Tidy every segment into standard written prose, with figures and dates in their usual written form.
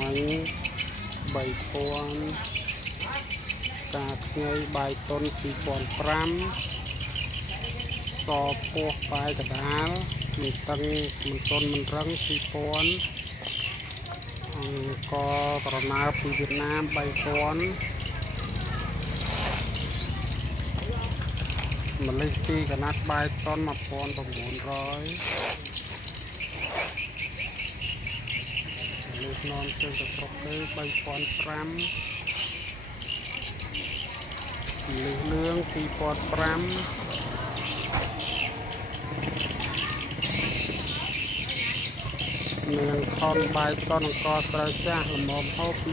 មិញ3000ការខ្ញីបាយតុន2005សពោះបាយកដាលមិនតឹងមិនតុនមិនរឹង2000អង្គក្រណៅពីវៀតណាម3000ម្លេះពីកណាត់បាយតុន1900លេខនាំជើងទៅស្រុកគេ3005លេខលឿង2005នាងខនបាយតនអង្គស្រូវចាស់ល្មមហូប2008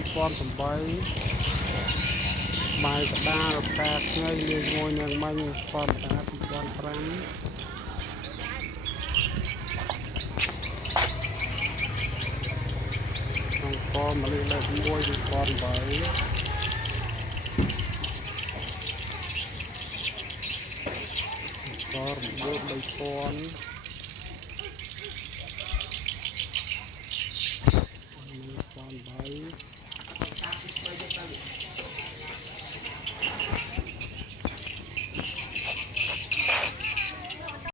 បាយកដាលផ្កាខ្ញីលេខមួយនាងមិញធម្មតា2005អង្គម្លេះលេខ1 2008ក៏រំលោភ30002008